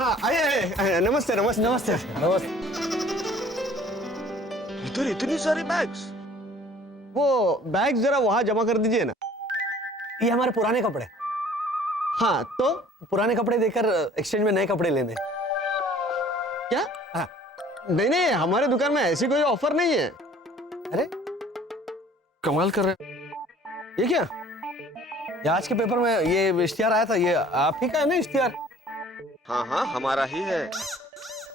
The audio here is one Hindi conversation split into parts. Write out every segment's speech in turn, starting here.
हाँ आइए, नमस्ते नमस्ते नमस्ते नमस्ते। इधर इतनी सारी बैग्स। वो बैग जरा वहां जमा कर दीजिए ना। ये हमारे पुराने कपड़े। हाँ तो पुराने कपड़े देकर एक्सचेंज में नए कपड़े लेने। क्या? हाँ। नहीं नहीं, हमारे दुकान में ऐसी कोई ऑफर नहीं है। अरे कमाल कर रहे। ये क्या? ये आज के पेपर में ये इश्तिहार आया था, ये आप ही का है ना इश्तिहार? हाँ हाँ हमारा ही है।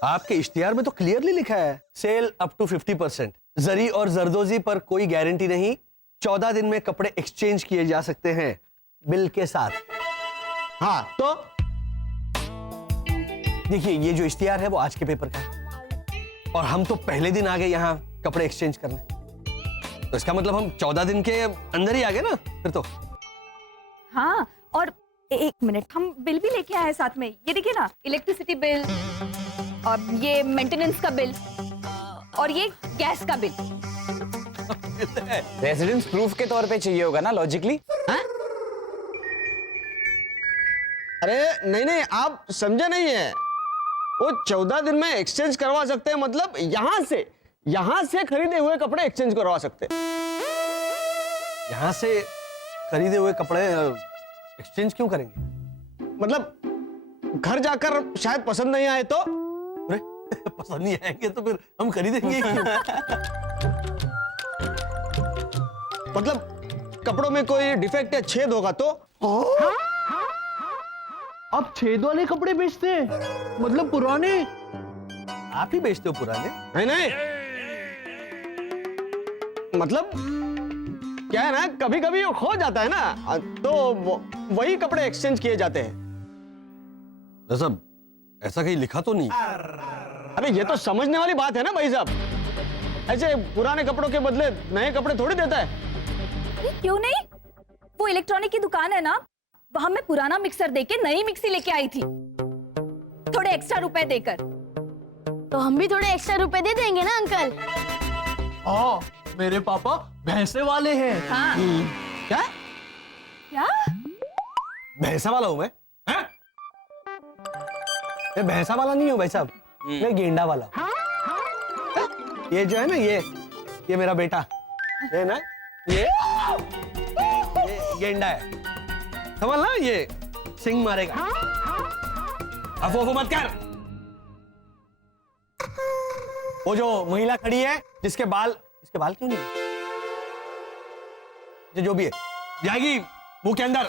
आपके इश्तिहार में तो क्लियरली लिखा है सेल अप टू 50%। जरी और जरदोजी पर कोई गारंटी नहीं, 14 दिन में कपड़े एक्सचेंज किए जा सकते हैं बिल के साथ। हाँ तो देखिए ये जो इश्तिहार है वो आज के पेपर का है और हम तो पहले दिन आ गए यहाँ कपड़े एक्सचेंज करने, तो इसका मतलब हम 14 दिन के अंदर ही आ गए ना फिर तो। हाँ, और एक मिनट, हम बिल भी लेके आए हैं साथ में। ये देखिए ना, इलेक्ट्रिसिटी बिल और ये मेंटेनेंस का बिल और ये गैस का बिल। रेजिडेंस प्रूफ के तौर पे चाहिए होगा ना लॉजिकली। अरे नहीं नहीं, आप समझे नहीं है। वो 14 दिन में एक्सचेंज करवा सकते हैं, मतलब यहां से खरीदे हुए कपड़े एक्सचेंज करवा सकते हैं। यहाँ से खरीदे हुए कपड़े एक्सचेंज क्यों करेंगे? मतलब घर जाकर शायद पसंद नहीं आए तो। अरे पसंद नहीं आएंगे तो फिर हम खरीदेंगे क्यों? मतलब कपड़ों में कोई डिफेक्ट या छेद होगा तो। आप छेद वाले कपड़े बेचते हैं, मतलब पुराने? आप ही बेचते हो पुराने? नहीं नहीं, मतलब क्या है ना, कभी कभी खो जाता है ना, तो वही कपड़े एक्सचेंज किए जाते हैं। सब ऐसा कहीं लिखा तो नहीं? अरे ये तो समझने वाली बात है ना भाई साहब। ऐसे पुराने कपड़ों के बदले नए कपड़े थोड़ी देता है। क्यों नहीं? वो इलेक्ट्रॉनिक की दुकान है ना, वहां मैं पुराना मिक्सर देके नई मिक्सी लेके आई थी, थोड़े एक्स्ट्रा रुपए देकर। तो हम भी थोड़े एक्स्ट्रा रुपए दे देंगे ना अंकल। हाँ, मेरे पापा भैंसे वाले हैं। हाँ। क्या? क्या? भैंसा वाला हूं मैं? मैं भैंसा वाला नहीं हूं भाई साहब, मैं गेंडा वाला हूं। ये जो है ना, ये मेरा बेटा है ना, ये गेंडा है, समझ ना, ये सिंग मारेगा। अफो मत कर। वो जो महिला खड़ी है जिसके बाल, इसके बाल क्यों नहीं है? जो भी है जाएगी मुंह के अंदर।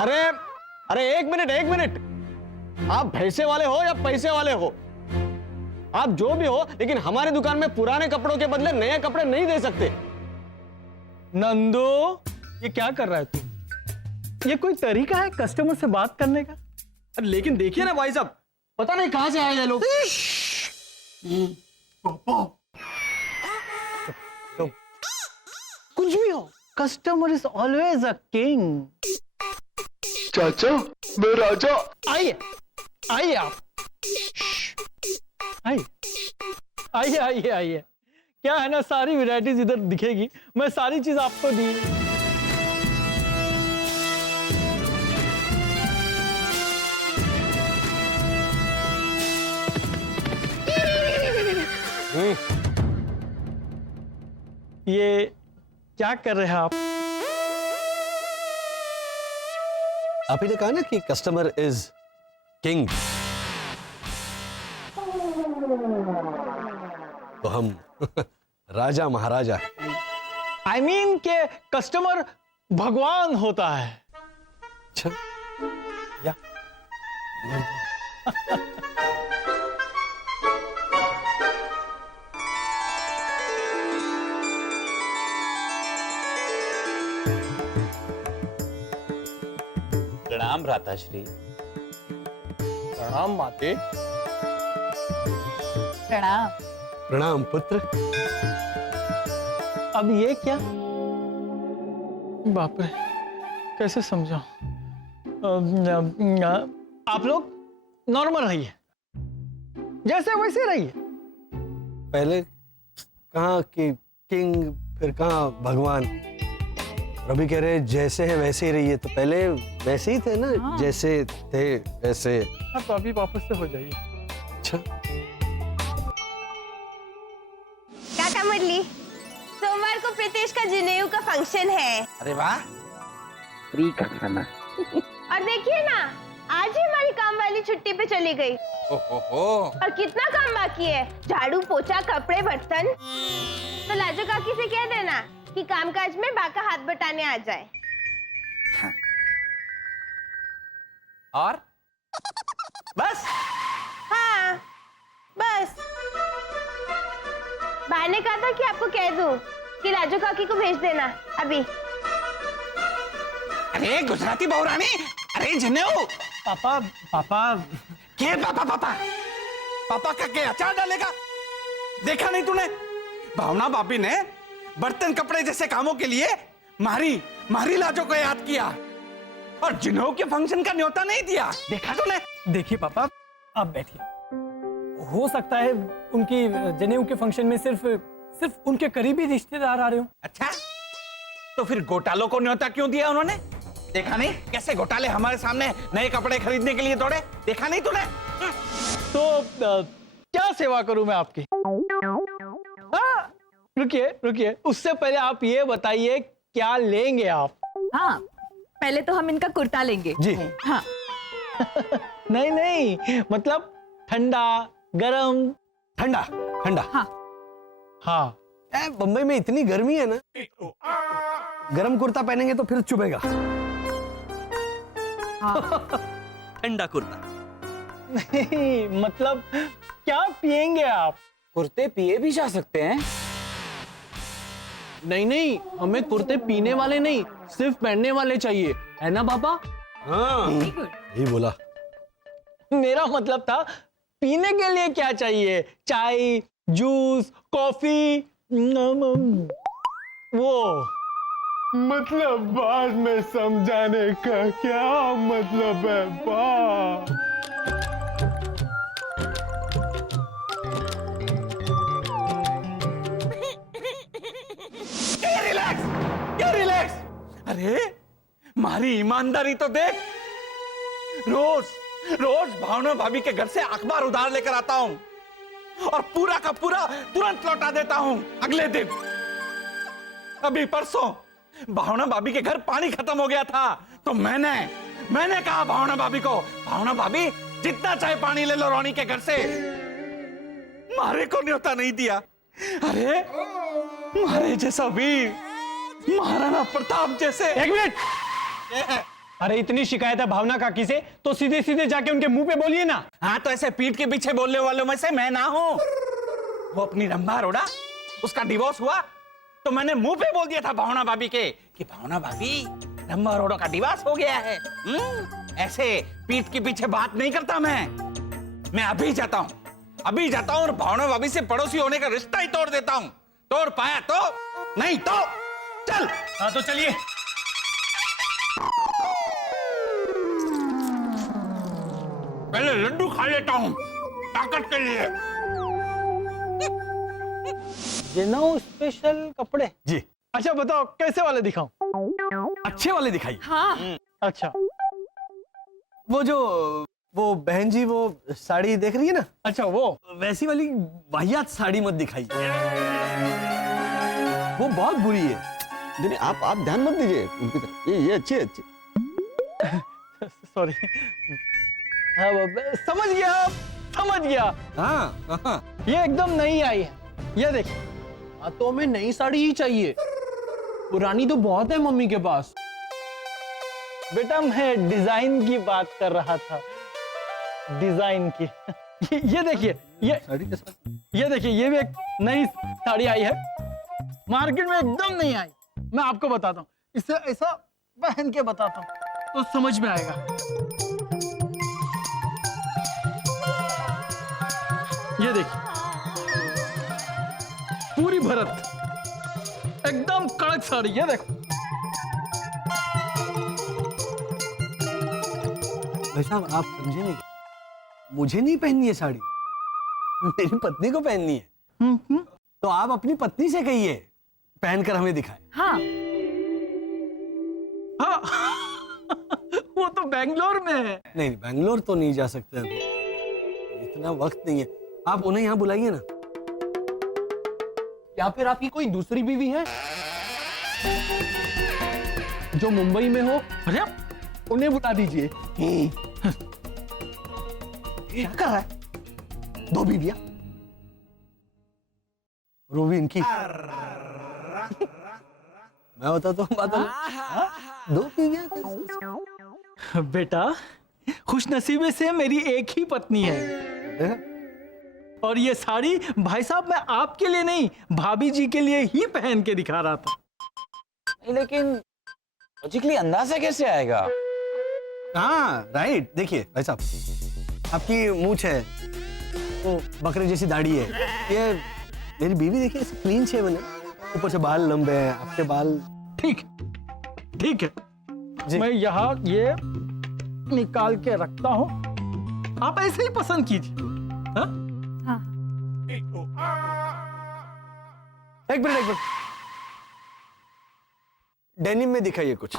अरे एक मिनट, आप भैंसे वाले हो या पैसे वाले हो, आप जो भी हो, लेकिन हमारी दुकान में पुराने कपड़ों के बदले नए कपड़े नहीं दे सकते। नंदू, ये क्या कर रहा है तू? ये कोई तरीका है कस्टमर से बात करने का? अरे लेकिन देखिए ना भाई साहब, पता नहीं कहां से आए ये लोग। कुछ भी हो, customer is always a king. चाचा मैं राजा। आइए आइए आप, आइए आइए आइए आइए। क्या है ना, सारी वैरायटीज इधर दिखेगी, मैं सारी चीज आपको दी। ये क्या कर रहे हैं आप? आप ही ने कहा ना कि कस्टमर इज किंग, तो हम राजा महाराजा। आई मीन के कस्टमर भगवान होता है। अच्छा या प्रणाम भ्राताश्री। प्रणाम माते। प्रणाम। प्रणाम पुत्र। अब ये क्या? बाप रे, कैसे समझाऊं? आप लोग नॉर्मल रहिए, जैसे वैसे रहिए। पहले कहा कि किंग, फिर कहा भगवान, अभी कह रहे जैसे है वैसे ही रहिए, तो पहले वैसे ही थे ना? हाँ। जैसे थे वैसे। हाँ तो अभी वापस से हो जाइए। अच्छा, काका मुरली, सोमवार को प्रीतेश का जनेऊ का फंक्शन है। अरे वाह, फ्री का खाना। और देखिए ना, आज ही हमारी काम वाली छुट्टी पे चली गई। ओहो, और कितना काम बाकी है, झाड़ू पोछा कपड़े बर्तन। तो लाजो काकी से कह देना कि कामकाज में बा का हाथ बटाने आ जाए। और बस हाँ, बस। बा ने कहा था कि आपको कह दूं कि लाजो काकी को भेज देना अभी। अरे गुजराती बहुरानी, अरे जनेऊ। पापा पापा के पापा पापा पापा का क्या अचार डालेगा? देखा नहीं तूने? भावना भाभी ने बर्तन कपड़े जैसे कामों के लिए मारी लाजो को याद किया और जनेऊ के फंक्शन का न्योता नहीं दिया। देखा तूने? देखिए पापा, आप बैठिए। हो सकता है उनकी जनेऊ के फंक्शन में सिर्फ उनके करीबी रिश्तेदार आ रहे हो। अच्छा, तो फिर घोटालों को न्योता क्यों दिया उन्होंने? देखा नहीं कैसे घोटाले हमारे सामने नए कपड़े खरीदने के लिए दौड़े? देखा नहीं तूने? तो क्या सेवा करूं मैं आपकी? हाँ, रुकिए, उससे पहले आप ये बताइए क्या लेंगे आप? हाँ, पहले तो हम इनका कुर्ता लेंगे। जी। हाँ। नहीं, मतलब ठंडा गरम। ठंडा ठंडा। हाँ। हाँ, बम्बई में इतनी गर्मी है ना, गरम कुर्ता पहनेंगे तो फिर चुभेगा। ठंडा कुर्ता। नहीं मतलब क्या पिएंगे आप? कुर्ते पिए भी जा सकते हैं। नहीं, हमें कुर्ते पीने वाले नहीं, सिर्फ पहनने वाले चाहिए, है ना पापा? हाँ, यही बोला। मेरा मतलब था पीने के लिए क्या चाहिए? चाय, जूस, कॉफी, वो। मतलब बाद में समझाने का क्या मतलब है बा? रिलैक्स। अरे मारी ईमानदारी तो देख। रोज भावना भाभी के घर से अखबार उधार लेकर आता हूं और पूरा का पूरा तुरंत लौटा देता हूं अगले दिन। अभी परसों भावना भाभी के घर पानी खत्म हो गया था, तो मैंने कहा भावना भाभी को, भावना भाभी जितना चाहे पानी ले लो रोनी के घर से। मारे को न्योता नहीं दिया। अरे मारे जैसा वीर, महाराणा प्रताप जैसे। एक मिनट। अरे इतनी शिकायत है भावना काकी से, तो सीधे सीधे जाके उनके मुंह पे बोलिए ना। हाँ, तो ऐसे पीठ के पीछे बोलने वालों में से मैं ना हूं। वो अपनी रंभा रोड़ा, उसका डिवोर्स हुआ तो मैंने मुंह पे बोल दिया था भावना भाभी के कि भावना भाभी रंभा रोड़ा का डिवोर्स हो गया है। ऐसे पीठ के पीछे बात नहीं करता मैं अभी जाता हूं और भावना भाभी से पड़ोसी होने का रिश्ता ही तोड़ देता हूं। तोड़ पाया तो, नहीं तो चल। हाँ तो चलिए। पहले लड्डू खा लेता हूं ताकत के लिए। जनेऊ स्पेशल कपड़े। जी। अच्छा बताओ कैसे वाले दिखाऊं? अच्छे वाले दिखाइए। हाँ। अच्छा, वो बहन जी वो साड़ी देख रही है ना, अच्छा वो वैसी वाली वाहियात साड़ी मत दिखाइए, वो बहुत बुरी है। नहीं, आप ध्यान मत दीजिए उनकी तरफ। ये अच्छी है, अच्छी। सॉरी। हाँ, समझ गया। हाँ, ये एकदम नई आई है। ये देखिए, हाँ तो हमें नई साड़ी ही चाहिए, पुरानी तो बहुत है मम्मी के पास। बेटा मैं डिजाइन की बात कर रहा था, डिजाइन की। ये देखिए, ये देखिए, ये भी एक नई साड़ी आई है, मार्केट में एकदम नहीं आई। मैं आपको बताता हूँ, इसे ऐसा पहन के बताता हूँ तो समझ में आएगा। ये देखिए, पूरी भरत, एकदम कड़क साड़ी। ये देखो। भाई साहब आप समझे नहीं, मुझे नहीं पहननी है साड़ी, मेरी पत्नी को पहननी है। तो आप अपनी पत्नी से कहिए पहनकर हमें दिखाए। हाँ, बैंगलोर में है। नहीं, बैंगलोर तो नहीं जा सकते अभी, इतना वक्त नहीं है। आप उन्हें यहाँ बुलाइए ना। या फिर आपकी कोई दूसरी बीवी है जो मुंबई में हो? अरे उन्हें बुला दीजिए। क्या कर रहा है? दो बीवियां, रूबी इनकी। मैं होता तो बात दो बीवियां कैसे? बेटा, खुशनसीबी से मेरी एक ही पत्नी है। और ये साड़ी भाई साहब मैं आपके लिए नहीं, भाभी जी के लिए ही पहन के दिखा रहा था। लेकिन लॉजिकली अंदाजा कैसे आएगा? हाँ राइट, देखिए भाई साहब, आपकी मूंछ है, वो बकरे जैसी दाढ़ी है, ये मेरी बीवी देखिए क्लीन शेवन है, ऊपर से बाल लंबे हैं, आपके बाल। ठीक ठीक है, जी। मैं यहाँ ये निकाल के रखता हूँ, आप ऐसे ही पसंद कीजिए। हाँ? हाँ। एक मिनट, डेनिम में दिखाइए कुछ।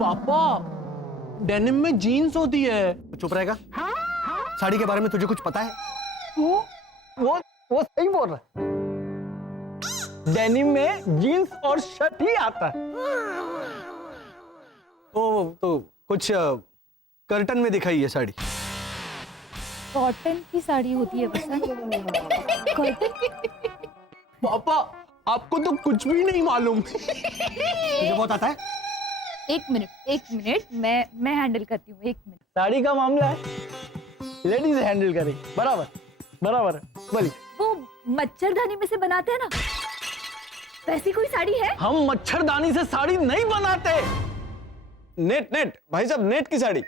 पापा, डेनिम में जीन्स होती है। चुप रहेगा? साड़ी के बारे में तुझे कुछ पता है? वो सही बोल रहा है। डेनिम में जीन्स और शर्ट ही आता है। ओ तो कुछ कर्टन में दिखाइए साड़ी। कॉटन की साड़ी होती है बसंत। कॉटन? पापा, आपको तो कुछ भी नहीं मालूम। तुझे बहुत आता है? एक मिनट, मैं हैंडल करती हूँ, एक मिनट। साड़ी का मामला है, लेडीज हैंडल करेगी। बराबर बराबर है। बोलिए। वो मच्छरदानी में से बनाते हैं ना, वैसी कोई साड़ी है? हम मच्छरदानी से साड़ी नहीं बनाते। नेट भाई साहब, नेट की साड़ी।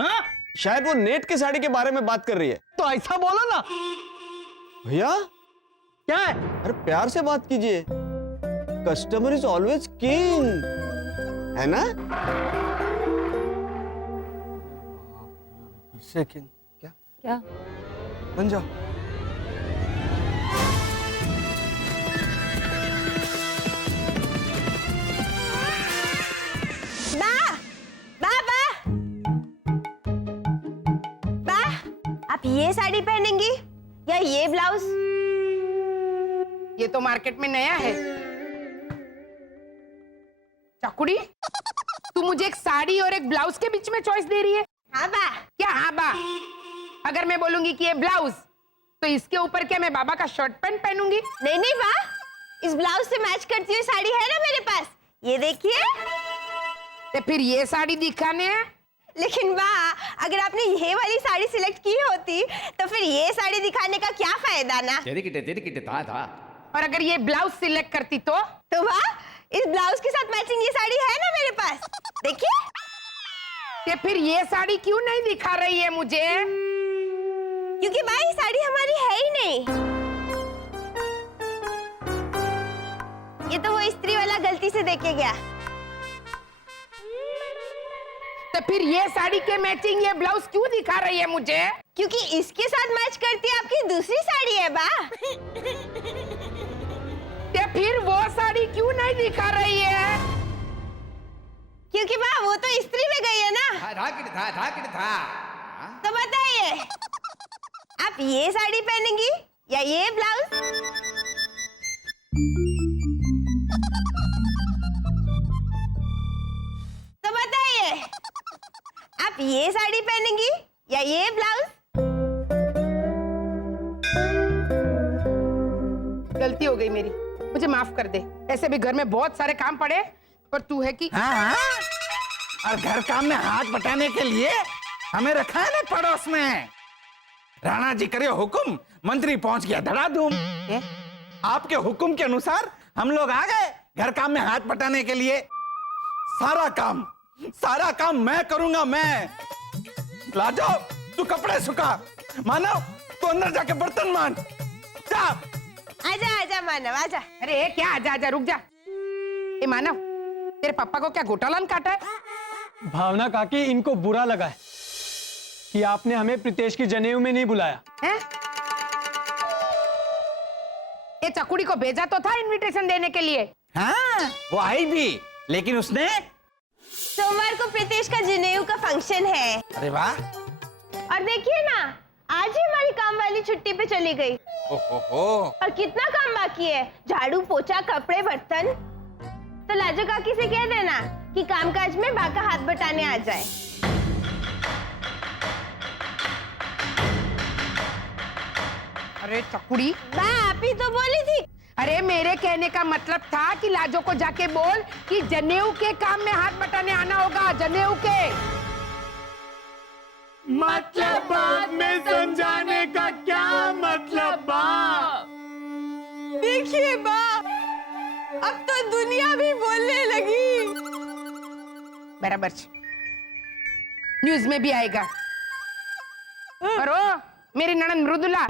हाँ? शायद वो नेट की साड़ी के बारे में बात कर रही है। तो ऐसा बोलो ना। भैया क्या है? अरे प्यार से बात कीजिए, कस्टमर इज ऑलवेज किंग, है ना? सेकंड क्या? बन जाओ। आप ये साड़ी पहनेंगी या ये ब्लाउज? ये तो मार्केट में नया है। चकुड़ी, तू मुझे एक साड़ी और एक ब्लाउज के बीच में चॉइस दे रही है? हाँ बा। क्या हाँ बा? अगर मैं बोलूंगी कि ये ब्लाउज, तो इसके ऊपर क्या मैं बाबा का शर्ट पैंट पहनूंगी? नहीं बा, इस ब्लाउज से मैच करती हुई साड़ी है ना मेरे पास, ये देखिए। तो फिर ये साड़ी दिखाने हैं? लेकिन बा, अगर आपने ये वाली साड़ी सिलेक्ट की होती तो फिर ये साड़ी दिखाने का क्या फायदा ना? था। और अगर ये ब्लाउज सिलेक्ट करती तो बा, इस ब्लाउज के साथ मैचिंग ये साड़ी है ना मेरे पास, देखिए। तो फिर ये साड़ी क्यों नहीं दिखा रही है मुझे? क्योंकि भाई साड़ी हमारी है ही नहीं। ये तो वो इस्त्री वाला गलती से देके गया। तो फिर ये साड़ी के मैचिंग ये ब्लाउज क्यों दिखा रही है मुझे? क्योंकि इसके साथ मैच करती है आपकी दूसरी साड़ी है बा। तो फिर वो साड़ी क्यों नहीं दिखा रही है? क्योंकि बा वो तो इस्त्री में गई है ना। था। तो बताइए, आप ये साड़ी पहनेंगी या ये ब्लाउज? तो बताइए, आप ये साड़ी पहनेंगी या ये ब्लाउज? गलती हो गई मेरी, मुझे माफ कर दे। ऐसे भी घर में बहुत सारे काम पड़े और तू है कि हाँ? और घर काम में हाथ बटाने के लिए हमें रखा है ना पड़ोस में। राणा जी करियो हुकुम, मंत्री पहुंच गया धड़ाधूम। आपके हुकुम के अनुसार हम लोग आ गए घर काम में हाथ बटाने के लिए। सारा काम मैं करूंगा। मैं लाजो, तू कपड़े सुखा, मानव तू अंदर जाके बर्तन मान जा। आजा आजा मानव आजा। अरे क्या आजा आजा, रुक जा। ए मानव, तेरे पापा को क्या घोटाला काटा है? भावना काकी, इनको बुरा लगा है कि आपने हमें प्रीतेश की जनेऊ में नहीं बुलाया है? ये चकुड़ी को भेजा तो था इनविटेशन देने के लिए। हाँ, वो आई भी, लेकिन उसने सोमवार को प्रीतेश का जनेऊ का फंक्शन है। अरे वाह। और देखिए ना, आज ही हमारी काम वाली छुट्टी पे चली गई। ओहो। और कितना काम बाकी है, झाड़ू पोछा कपड़े बर्तन। तो लाजो काकी से कह देना कि कामकाज में बा का हाथ बटाने आ जाए। अरे चकुड़ी, बा आप ही तो बोली थी। अरे मेरे कहने का मतलब था कि लाजो को जाके बोल कि जनेऊ के काम में हाथ बटाने आना होगा, जनेऊ के। मतलब बाद में समझाने का क्या मतलब बा? देखिए बा, अब तो दुनिया भी बोलने लगी। बराबर न्यूज में भी आएगा। और ओ, मेरी ननद मृदुला,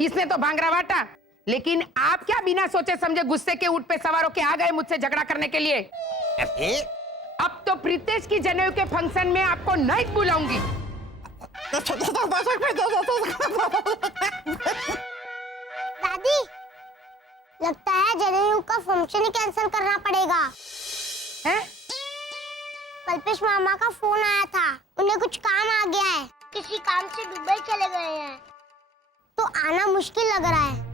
इसने तो भांगरा वाटा, लेकिन आप क्या बिना सोचे समझे गुस्से के ऊंट पे सवार होके आ गए मुझसे झगड़ा करने के लिए? अब तो प्रीतेश की जनेऊ के फंक्शन में आपको नहीं बुलाऊंगी। दादी, लगता है जनेऊ का फंक्शन ही कैंसिल करना पड़ेगा। हैं? कल्पेश मामा का फोन आया था, उन्हें कुछ काम आ गया है, किसी काम से दुबई चले गए हैं, तो आना मुश्किल लग रहा है।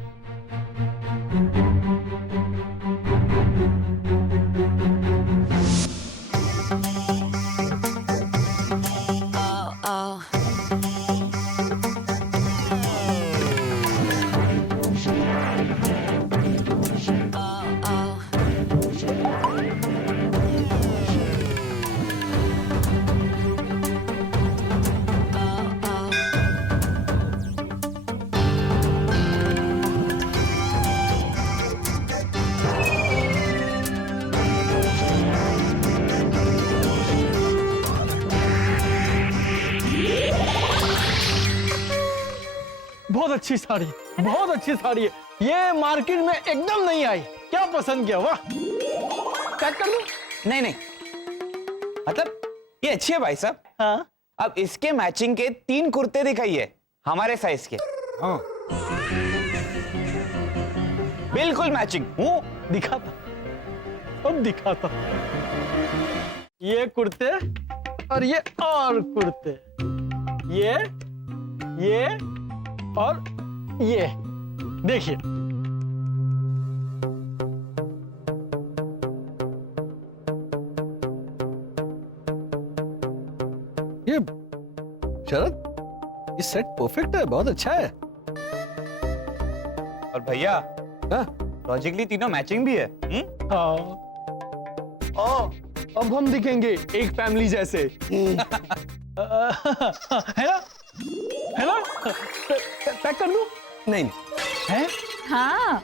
बहुत अच्छी साड़ी, बहुत अच्छी साड़ी है। ये मार्केट में एकदम नहीं आई। क्या पसंद किया? वाह, पैक कर दूं? नहीं नहीं, मतलब ये अच्छी है भाई साहब। हाँ। अब इसके मैचिंग के 3 कुर्ते दिखाइए हमारे साइज के। हाँ। बिल्कुल मैचिंग। वो दिखाता, अब दिखाता। ये कुर्ते और ये और कुर्ते, ये और ये देखिए। ये शरद, ये सेट परफेक्ट है, बहुत अच्छा है। और भैया, हाँ? लॉजिकली तीनों मैचिंग भी है। हाँ। अब हम दिखेंगे एक फैमिली जैसे। है ना? है ना? पैक कर दूं? नहीं है? हाँ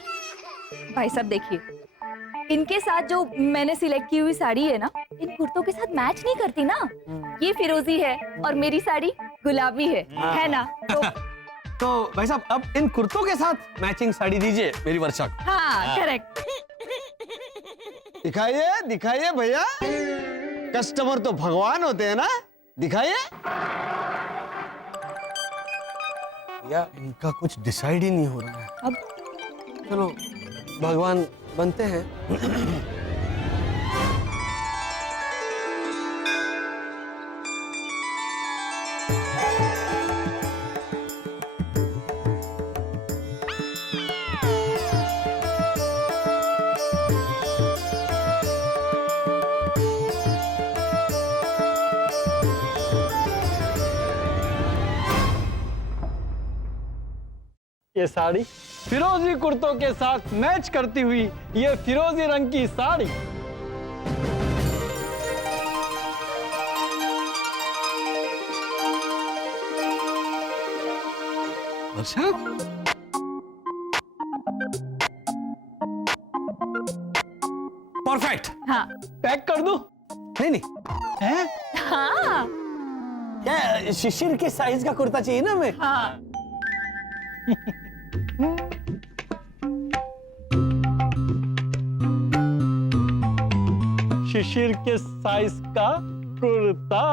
भाई साहब, देखिए, इनके साथ जो मैंने सिलेक्ट की हुई साड़ी है ना, इन कुर्तों के साथ मैच नहीं करती ना। ये फिरोजी है और मेरी साड़ी गुलाबी है ना? तो भाई साहब, अब इन कुर्तों के साथ मैचिंग साड़ी दीजिए मेरी वर्षा को। हाँ, करेक्ट। दिखाइए दिखाइए भैया, कस्टमर तो भगवान होते हैं ना, दिखाइए। या इनका कुछ डिसाइड ही नहीं हो रहा है। अब चलो भगवान बनते हैं। ये साड़ी फिरोजी कुर्तों के साथ मैच करती हुई, ये फिरोजी रंग की साड़ी। वर्षा, परफेक्ट। हाँ। पैक कर दूं? नहीं नहीं, है? हाँ। क्या शिशिर के साइज का कुर्ता चाहिए ना हमें? हाँ। शिशिर के साइज का कुर्ता।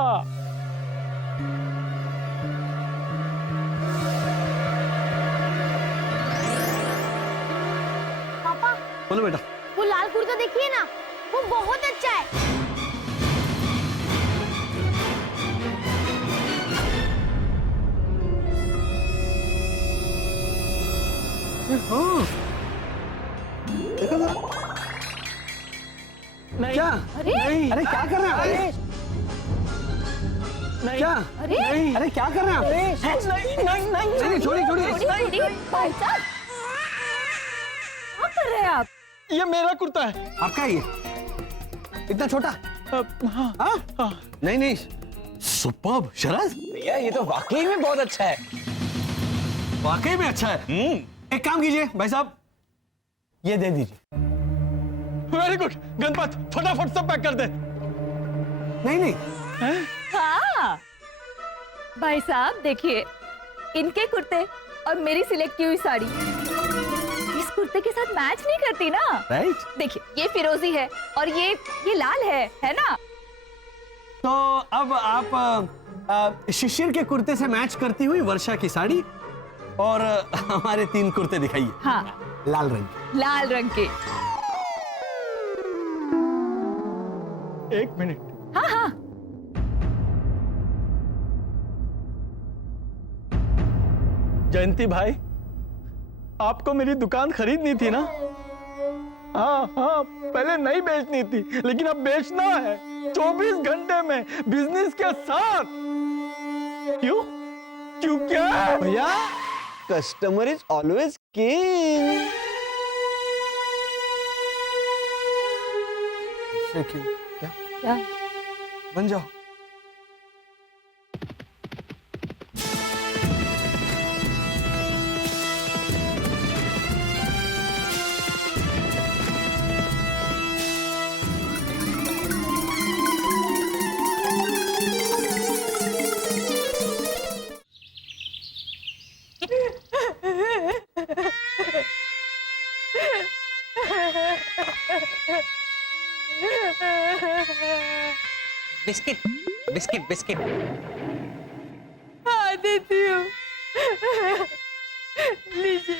पापा, बोलो बेटा। वो लाल कुर्ता देखिए ना, वो बहुत अच्छा है। हाँ देखो जरा। नहीं क्या नहीं अरे क्या कर रहे हैं अरे नहीं क्या अरे अरे क्या कर रहे हैं आप नहीं नहीं नहीं नहीं छोड़िए छोड़िए छोड़िए, भाई साहब क्या कर रहे हैं आप? ये मेरा कुर्ता है। आपका ही है इतना छोटा हाँ हाँ नहीं नहीं सुपर्ब शरद भैया ये तो वाकई में बहुत अच्छा है। वाकई में अच्छा है एक काम कीजिए भाई साहब ये दे दीजिए वेरी गुड गणपत फटाफट सब पैक कर दे। नहीं नहीं हाँ भाई साहब देखिए, इनके कुर्ते और मेरी सिलेक्ट की हुई साड़ी इस कुर्ते के साथ मैच नहीं करती ना। राइट देखिए ये फिरोजी है और ये लाल है ना। तो अब आप शिशिर के कुर्ते से मैच करती हुई वर्षा की साड़ी और हमारे 3 कुर्ते दिखाइए। हाँ लाल रंग लाल रंग के। एक मिनट। हाँ हाँ जयंती भाई, आपको मेरी दुकान खरीदनी थी ना? हाँ हाँ पहले नहीं बेचनी थी, लेकिन अब बेचना है 24 घंटे में बिजनेस के साथ। क्यों क्यों क्या भैया कस्टमर इज ऑलवेज किंग। क्या क्या बन जाओ बिस्किट बिस्किट बिस्किट। हाँ देती हूँ, लीजिए।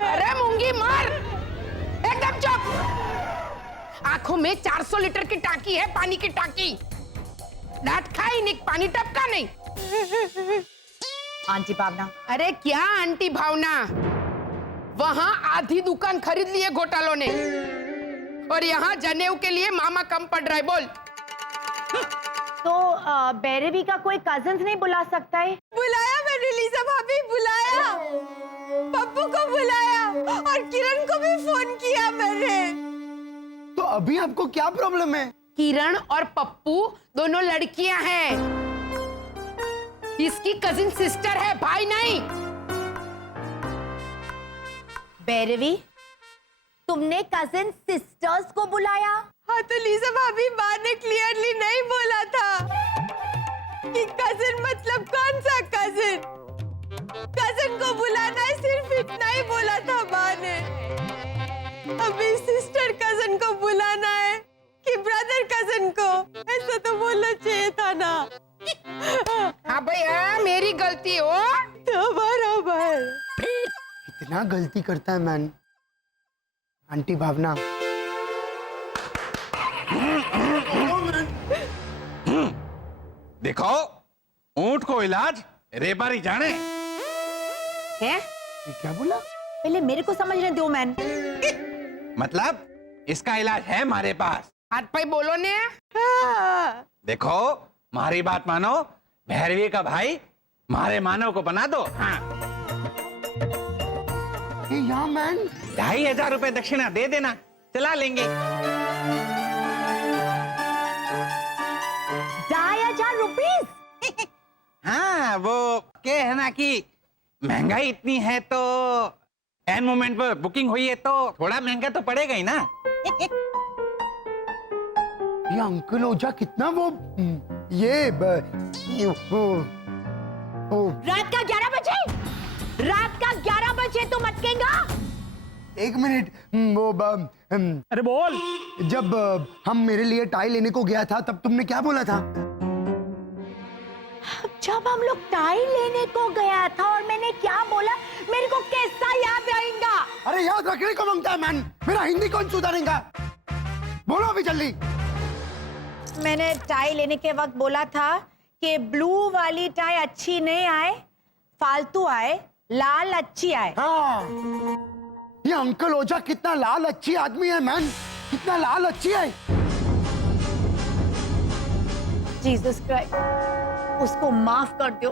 अरे मूंगी मर, एकदम चुप। आंखों में 400 लीटर की टाकी है, पानी की टाकी। डांट खाई नहीं, पानी टपका नहीं। आंटी भावना। अरे क्या आंटी भावना, वहां आधी दुकान खरीद ली है घोटालों ने और यहाँ जनेऊ के लिए मामा कम पड़ रहा है। बोल। तो बैरवी का कोई कजन्स नहीं बुला सकता है? बुलाया मैंने लीजा भाभी, बुलाया, पप्पू को बुलाया और किरण को भी फोन किया मैंने। तो अभी आपको क्या प्रॉब्लम है? किरण और पप्पू दोनों लड़कियां हैं, इसकी कजिन सिस्टर है, भाई नहीं। बैरवी, तुमने कजिन सिस्टर्स को बुलाया? हाँ तो लीजा भाभी, माँ ने क्लियरली नहीं बोला था कि कजिन मतलब कौन सा कजिन। कजिन को बुलाना है, सिर्फ इतना ही बोला था माँ ने। अभी सिस्टर कजिन को बुलाना है कि ब्रदर कजिन को, ऐसा तो बोलना चाहिए था ना। हाँ भैया, मेरी गलती हो तो बराबर। इतना गलती करता है मैन आंटी भावना। देखो ऊंट को इलाज रेबारी जाने है? ये क्या बोला? पहले मेरे को समझने दो मैन। मतलब इसका इलाज है हमारे पास। हाथ पाई बोलो ने। हाँ। देखो हमारी बात मानो, भैरवी का भाई मारे मानव को बना दो। हाँ यहाँ मैन 2500 रुपए दक्षिणा दे देना, चला लेंगे। 2500 रुपीज? हाँ वो क्या है ना कि महंगाई इतनी है तो एन मोमेंट पर बुकिंग हुई है तो थोड़ा महंगा तो पड़ेगा ही ना। ये अंकल ओझा कितना वो रात का 11 बजे? रात का 11 बजे तुम अटकेगा? एक मिनट अरे बोल। जब हम मेरे लिए टाई लेने को गया था तब तुमने क्या बोला था? जब हम लोग टाई लेने को गया था और मैंने क्या बोला, मेरे को कैसा याद रहेगा? अरे याद रखने को मांगता है मैन, मेरा हिंदी कौन सुधारेगा? बोलो अभी जल्दी। मैंने टाई लेने के वक्त बोला था कि ब्लू वाली टाई अच्छी नहीं आए, फालतू आए, लाल अच्छी आए। हाँ, ये अंकल ओझा कितना लाल अच्छी आदमी है मैन, कितना लाल अच्छी है। जीसस क्राइस्ट, उसको माफ कर दो,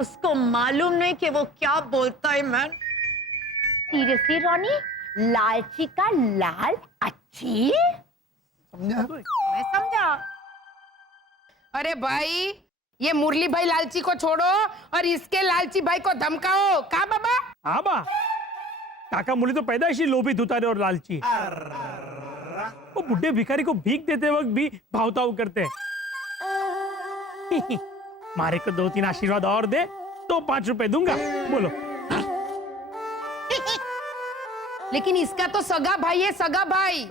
उसको मालूम नहीं कि वो क्या बोलता है मैन। सीरियसली रॉनी, लालची का लाल अच्छी? समझा? मैं समझा। अरे भाई, ये मुरली भाई लालची को छोड़ो और इसके लालची भाई को धमकाओ। का बाबा? हाँ बा, काका मुली तो पैदाइशी लोभी धुतारे और लालची। वो बुढ़े भिखारी को भीख देते वक्त भी भावताव करते हैं। मारे को 2-3 आशीर्वाद और दे तो 5 रुपए दूंगा। बोलो। लेकिन इसका तो सगा भाई है, सगा भाई।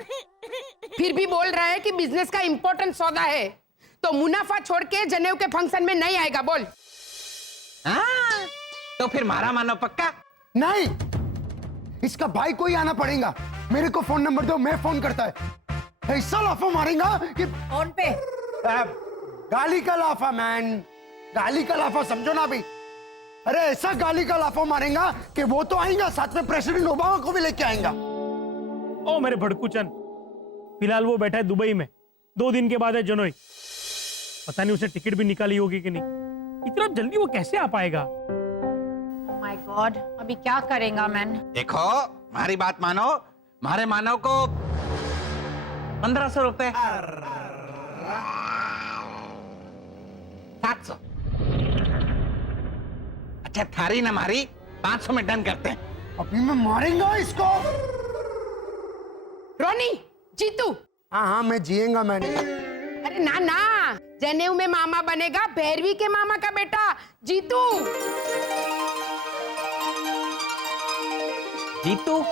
फिर भी बोल रहा है कि बिजनेस का इंपॉर्टेंट सौदा है, तो मुनाफा छोड़ के जनेऊ के फंक्शन में नहीं आएगा। बोल। हाँ, तो फिर मारा मानो पक्का? नहीं, इसका भाई को ही आना पड़ेगा। मेरे को फोन नंबर दो, मैं फोन करता है। ऐसा लाफा मारेगा कि फोन पे गाली का लाफा मैन, गाली का लाफा समझो ना भाई। अरे ऐसा गाली का लाफा मारेगा कि वो तो आएगा, साथ में प्रेसिडेंट ओबामा को भी लेके आएगा। ओ मेरे भड़कूचन, फिलहाल वो बैठा है दुबई में, 2 दिन के बाद है जनोई। पता नहीं उसने टिकट भी निकाली होगी कि नहीं। इतना जल्दी वो कैसे आ पाएगा? माय गॉड, अभी क्या करेगा मैन? देखो, हमारी बात मानो, हमारे मानव को 1500 रुपए। 700। अच्छा, थारी ना मारी, 500 में डन करते हैं। अभी मैं मारेंगा इसको। रोनी, जीतू। हाँ हाँ, मैं जिएगा मैंने। अरे ना ना, जनेऊ में मामा बनेगा भैरवी के मामा का बेटा जीतू। जीतू?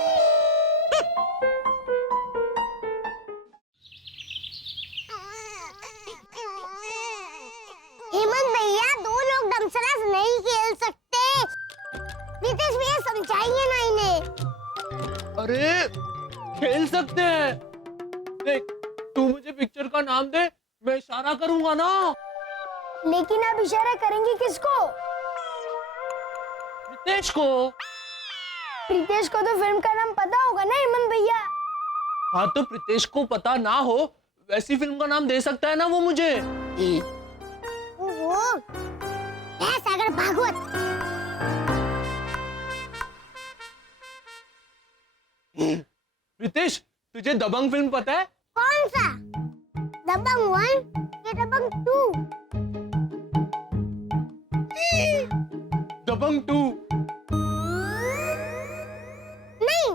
हेमंत भैया, 2 लोग डमसरास नहीं खेल सकते। नितेश भैया समझाइए ना इन्हें। अरे खेल सकते हैं। देख, तू मुझे पिक्चर का नाम दे, मैं इशारा करूंगा ना। लेकिन आप इशारा करेंगे किसको? रितेश को। प्रीतेश को तो फिल्म का नाम पता होगा ना हेमंत भैया। हाँ, तो प्रीतेश को पता ना हो वैसी फिल्म का नाम दे सकता है ना वो मुझे। ओहो, सागर भागवत। रितेश, तुझे दबंग फिल्म पता है? कौन सा? दबंग 1 या दबंग 2? दबंग 2। नहीं,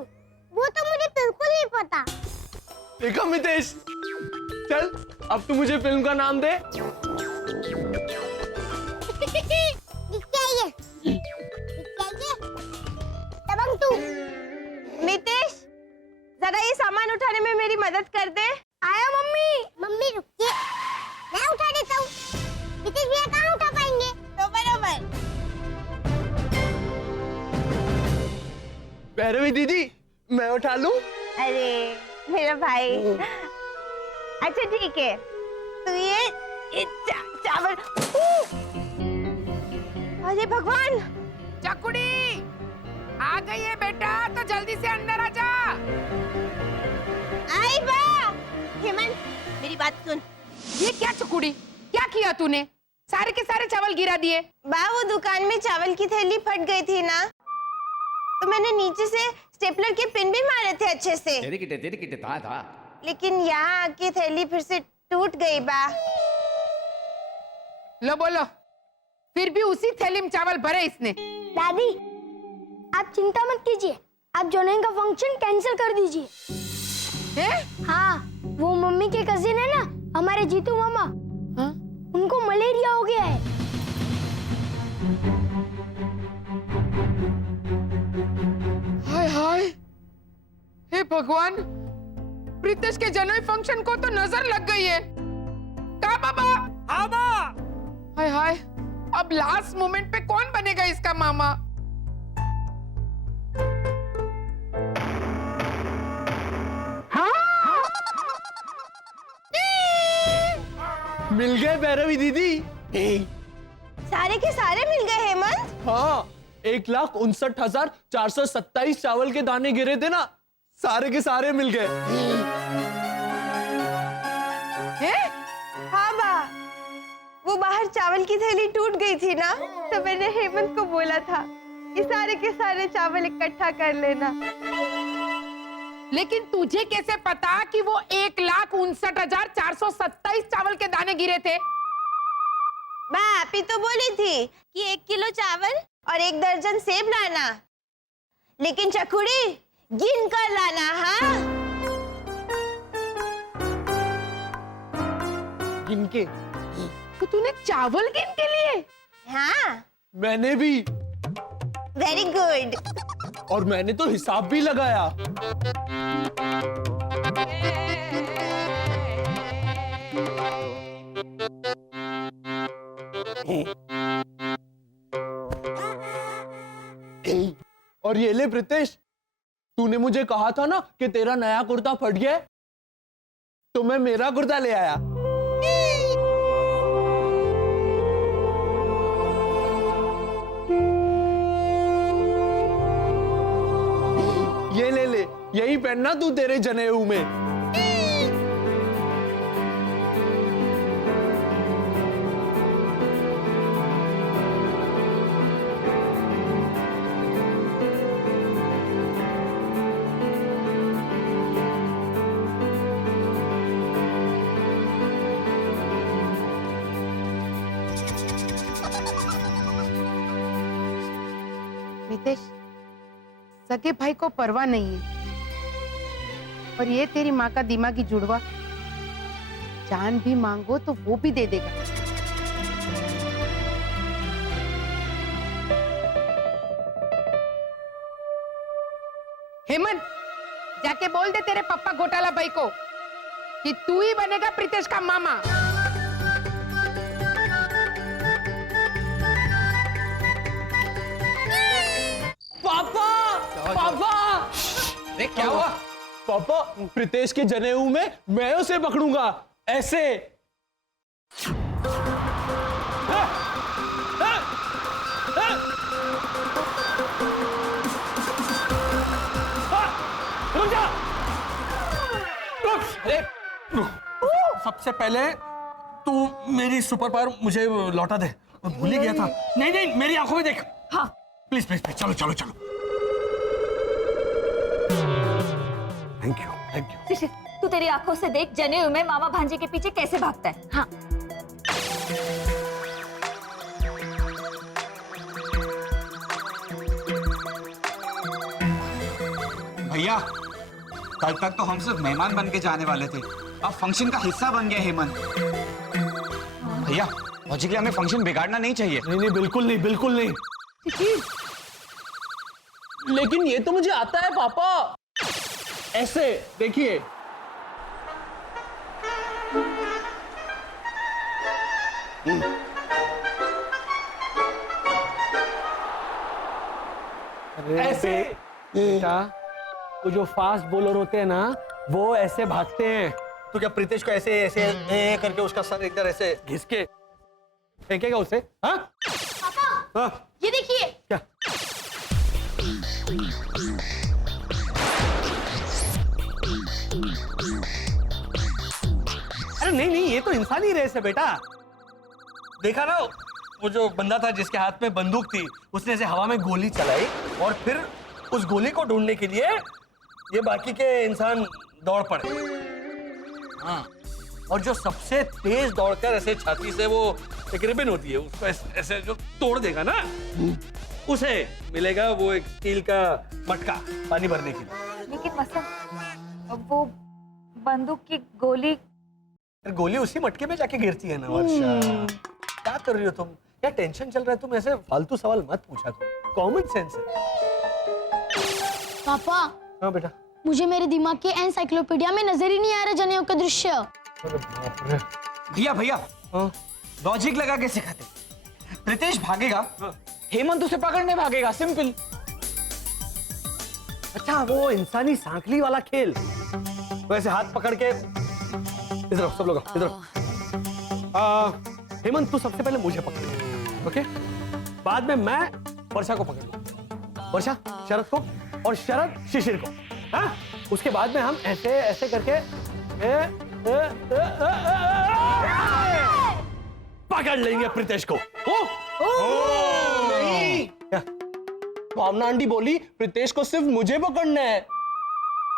वो तो मुझे बिल्कुल नहीं पता। देखा मितेश, चल अब तू मुझे फिल्म का नाम दे। दबंग 2। नितेश, जरा ये सामान उठाने में मेरी मदद कर दे। आया मम्मी। मम्मी रुकिए, मैं उठा देता हूँ। नितेश भैया कहाँ उठा पाएंगे? तो बराबर। भैरवी दीदी, मैं उठा लूं? अरे मेरा भाई, अच्छा ठीक है, तो ये चावल। अरे भगवान, चकुड़ी आ गई है बेटा, तो जल्दी से अंदर आ जा। आई बा। हेमंत, मेरी बात सुन। ये क्या चकुड़ी, क्या किया तूने? सारे के सारे चावल गिरा दिए। बा, वो दुकान में चावल की थैली फट गई थी ना, तो मैंने नीचे से स्टेपलर के पिन भी मारे थे अच्छे से। लेकिन यहाँ आके थैली फिर से टूट गई बा। लो बोलो, फिर भी उसी थैली में चावल भरे इसने। दादी, आप चिंता मत कीजिए, आप जोनेन का फंक्शन कैंसिल कर दीजिए। हैं? हाँ, वो मम्मी के कजिन है ना, हमारे जीतू मामा। हाँ? उनको मलेरिया हो गया है। हाय हाय, हे भगवान, प्रीतेश के जन्मदिन फंक्शन को तो नजर लग गई है। का बाबा? हाय हाय, अब लास्ट मोमेंट पे कौन बनेगा इसका मामा? मिल गए भैरवी दीदी। सारे के सारे मिल गए हेमंत? हाँ, 1,59,427 चावल के दाने गिरे थे ना, सारे के सारे मिल गए। हैं? हाँ बा, वो बाहर चावल की थैली टूट गई थी ना, तो मैंने हेमंत को बोला था कि सारे के सारे चावल इकट्ठा कर लेना। लेकिन तुझे कैसे पता कि वो 1,59,427 चावल के दाने गिरे थे? बा आप ही तो बोली थी कि 1 किलो चावल और 1 दर्जन सेब लाना, लेकिन चकुड़ी गिन कर लाना। हाँ, गिन के? तो तूने चावल गिन के लिए? हाँ, मैंने भी, वेरी गुड। और मैंने तो हिसाब भी लगाया। और ये ले प्रीतेश, तूने मुझे कहा था ना कि तेरा नया कुर्ता फट गया है, तो मैं मेरा कुर्ता ले आया। ये ले ले, यही पहनना तू तेरे जनेऊ में। नितेश, सगे भाई को परवाह नहीं है, और ये तेरी माँ का दिमागी जुड़वा, जान भी मांगो तो वो भी दे देगा। हेमंत, जाके बोल दे तेरे पप्पा घोटाला भाई को कि तू ही बनेगा प्रीतेश का मामा। पापा, पापा, अरे क्या हुआ? पापा, प्रीतेश के जनेऊ में मैं उसे पकड़ूंगा, ऐसे। रुक जा! अरे सबसे पहले तू मेरी सुपर पावर मुझे लौटा दे, मैं भूल ही गया था। नहीं नहीं, मेरी आंखों में देख। हाँ, प्लीज प्लीज प्लीज, चलो चलो चलो। Thank you. Thank you. Shishir, तू तेरी आंखों से देख जनेऊ में मामा भांजे के पीछे कैसे भागता है। हाँ, भैया, कल तक तो हम सिर्फ मेहमान बन के जाने वाले थे, अब फंक्शन का हिस्सा बन गया हेमंत। भैया लॉजिकली हमें फंक्शन बिगाड़ना नहीं चाहिए। नहीं नहीं, बिल्कुल नहीं, बिल्कुल नहीं। लेकिन ये तो मुझे आता है पापा, ऐसे देखिए। ऐसे बेटा, वो जो फास्ट बॉलर होते हैं ना, वो ऐसे भागते हैं। तो क्या प्रीतेश को ऐसे ऐसे करके उसका सर एकदम ऐसे घिस के फेंकेगा उसे? हाँ? हाँ? ये देखिए। क्या? अरे नहीं नहीं, ये तो इंसानी रेस है बेटा। देखा ना, वो जो बंदा था जिसके हाथ में बंदूक थी, उसने ऐसे हवा में गोली चलाई और फिर उस गोली को ढूंढने के लिए ये बाकी के इंसान दौड़ पड़े। हाँ, और जो सबसे तेज दौड़कर ऐसे छाती से वो एक रिबन होती है, उसको ऐसे जो तोड़ देगा ना, उसे मिलेगा वो एक स्टील का मटका पानी भरने के लिए। लेकिन मसलन वो बंदूक की गोली, गोली उसी मटके में जाके गिरती है ना वर्षा। क्या कर रही हो तुम? क्या टेंशन चल रहा है? तुम ऐसे फालतू सवाल मत पूछा करो, कॉमन सेंस है। पापा, हाँ बेटा। मुझे मेरे दिमाग के एनसाइक्लोपीडिया में नजर ही नहीं आ रहा जनेऊ का दृश्य। अरे बाप रे। भैया भैया, लॉजिक लगा के सिखाते। प्रीतेश भागेगा, हेमंत उसे पकड़ने भागेगा, सिंपल। अच्छा, वो इंसानी सांकली वाला खेल, वैसे हाथ पकड़ के। इधर सब लोग इधर। हेमंत, तू सबसे पहले मुझे पकड़, ओके, बाद में मैं वर्षा को पकड़ लूंगा, वर्षा शरद को और शरद शिशिर को। हाँ, उसके बाद में हम ऐसे ऐसे करके पकड़ लेंगे प्रीतेश को। नहीं, भावना आंटी बोली प्रीतेश को सिर्फ मुझे पकड़ना है,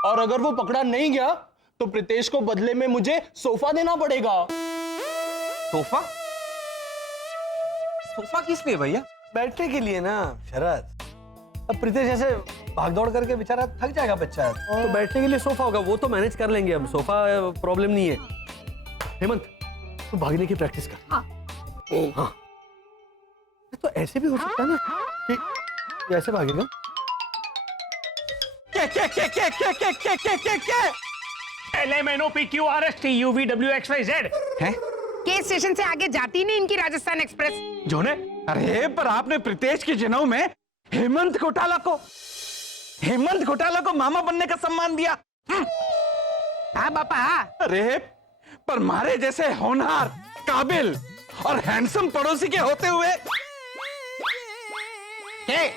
और अगर वो पकड़ा नहीं गया तो प्रीतेश को बदले में मुझे सोफा देना पड़ेगा। सोफा? सोफा किस लिए भैया? बैठने के लिए ना शरद। अब प्रीतेश ऐसे भाग दौड़ करके बेचारा थक जाएगा बच्चा, तो बैठने के लिए सोफा होगा, वो तो मैनेज कर लेंगे हम, सोफा प्रॉब्लम नहीं है। हेमंत, तू भागने की प्रैक्टिस कर। हाँ। हाँ। तो ऐसे भी हो सकता है ना कि ऐसे भागेगा। LMNOPQRSTUVWXYZ हैं? के स्टेशन से आगे जाती नहीं इनकी राजस्थान एक्सप्रेस। जो ने अरे पर आपने प्रीतेश के जनेऊ में हेमंत घोटाला को मामा बनने का सम्मान दिया। हाँ बापा, अरे पर मारे जैसे होनहार, काबिल और हैंडसम पड़ोसी के होते हुए के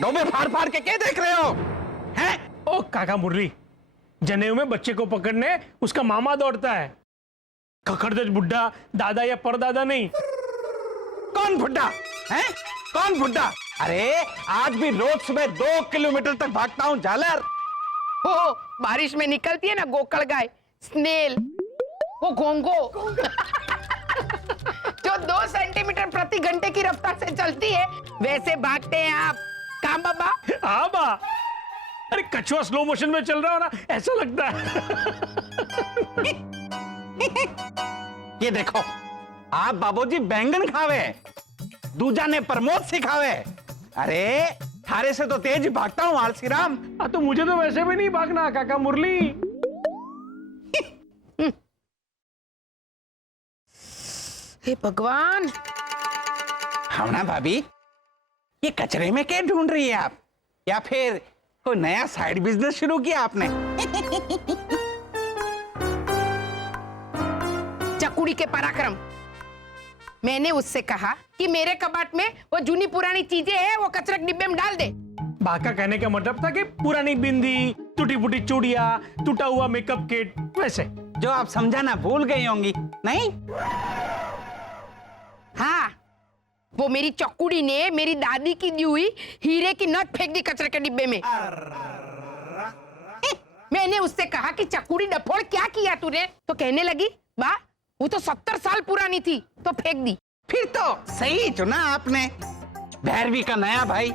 डोबे फाड़ फाड़ के क्या देख रहे हो? हैं? ओ काका मुरली, जनेऊ में बच्चे को पकड़ने उसका मामा दौड़ता है, खखड़दज बुड्ढा, दादा या परदादा नहीं। कौन बुड्ढा है? कौन बुड्ढा? अरे आज भी रोज सुबह 2 किलोमीटर तक भागता हूँ झालर। हो बारिश में निकलती है ना गोकड़ गाय, स्नेल, वो घोंघो जो 2 सेंटीमीटर प्रति घंटे की रफ्तार से चलती है, वैसे भागते हैं आप। काम बाबा? हाँ बा, अरे कछुआ स्लो मोशन में चल रहा हो ना, ऐसा लगता है। ये देखो, आप बाबूजी बैंगन खावे, दूजा ने प्रमोद सिखावे। अरे थारे से तो तेज भागता हूँ आलसी राम। तो मुझे तो वैसे भी नहीं भागना काका मुरली। हे भगवान। भावना भाभी, ये कचरे में क्या ढूंढ रही है आप? या फिर कोई नया साइड बिजनेस शुरू किया आपने? चकुड़ी के पराक्रम, मैंने उससे कहा कि मेरे कबाट में वो जूनी पुरानी चीजें हैं, वो कचरा के डिब्बे में डाल दे। बाका कहने का मतलब था कि पुरानी बिंदी, टूटी फूटी चूड़िया, टूटा हुआ मेकअप किट, वैसे जो आप समझाना भूल गई होंगी, नहीं? हाँ, वो मेरी चकुड़ी ने मेरी दादी की दी हुई हीरे की नथ फेंक दी कचरे के डिब्बे में। मैंने उससे कहा कि चकुड़ी डफोड़ क्या किया तूने, तो कहने लगी वाह वो तो 70 साल पुरानी थी, तो फेंक दी। फिर तो सही चुना आपने। भैरवी का नया भाई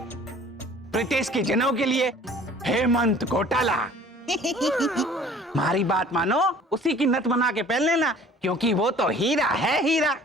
प्रीतेश के जनेऊ के लिए हेमंत घोटाला। हमारी बात मानो, उसी की नथ बना के पहन लेना, क्योंकि वो तो हीरा है, हीरा।